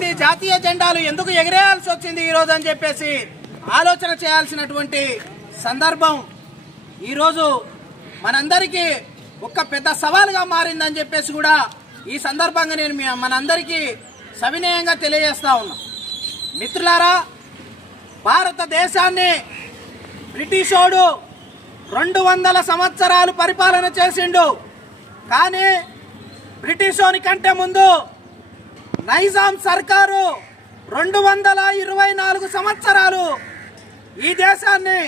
వచ్చింది, జాతీయ జెండాలు ఎందుకు ఎగిరేయాల్సి వచ్చింది ఈ రోజు అని చెప్పేసి ఆలోచన చేయాల్సినటువంటి సందర్భం ఈరోజు మనందరికీ ఒక పెద్ద సవాలుగా మారిందని చెప్పేసి కూడా ఈ సందర్భంగా నేను మనందరికీ సవినయంగా తెలియజేస్తా ఉన్నా. మిత్రులారా, భారతదేశాన్ని బ్రిటిషోడు 200 సంవత్సరాలు పరిపాలన చేసిండు. కానీ బ్రిటిషోని కంటే ముందు నైజాం సర్కారు 224 సంవత్సరాలు ఈ దేశాన్ని,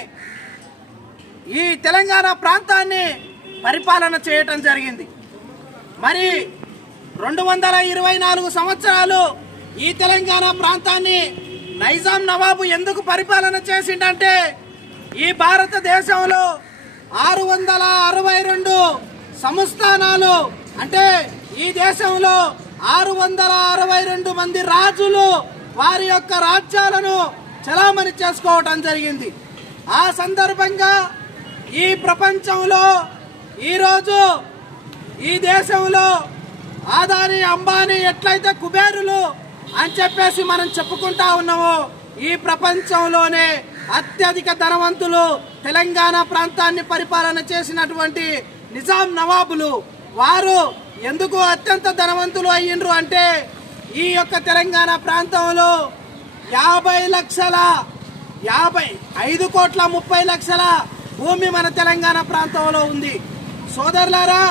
ఈ తెలంగాణ ప్రాంతాన్ని పరిపాలన చేయటం జరిగింది. మరి 224 సంవత్సరాలు ఈ తెలంగాణ ప్రాంతాన్ని నైజాం నవాబు ఎందుకు పరిపాలన చేసిండంటే, ఈ భారతదేశంలో 662 సంస్థానాలు, అంటే ఈ దేశంలో 662 మంది రాజులు వారి యొక్క రాజ్యాలను చలామణి చేసుకోవటం జరిగింది. ఆ సందర్భంగా ఈ ప్రపంచంలో ఈరోజు ఈ దేశంలో ఆదాని అంబానీ ఎట్లయితే కుబేరులు అని చెప్పేసి మనం చెప్పుకుంటా ఉన్నామో, ఈ ప్రపంచంలోనే అత్యధిక ధనవంతులు తెలంగాణ ప్రాంతాన్ని పరిపాలన చేసినటువంటి నిజాం నవాబులు. వారు ఎందుకు అత్యంత ధనవంతులు అయ్యిండ్రు అంటే, ఈ యొక్క తెలంగాణ ప్రాంతంలో 5,30,00,000 భూమి మన తెలంగాణ ప్రాంతంలో ఉంది. సోదరులారా,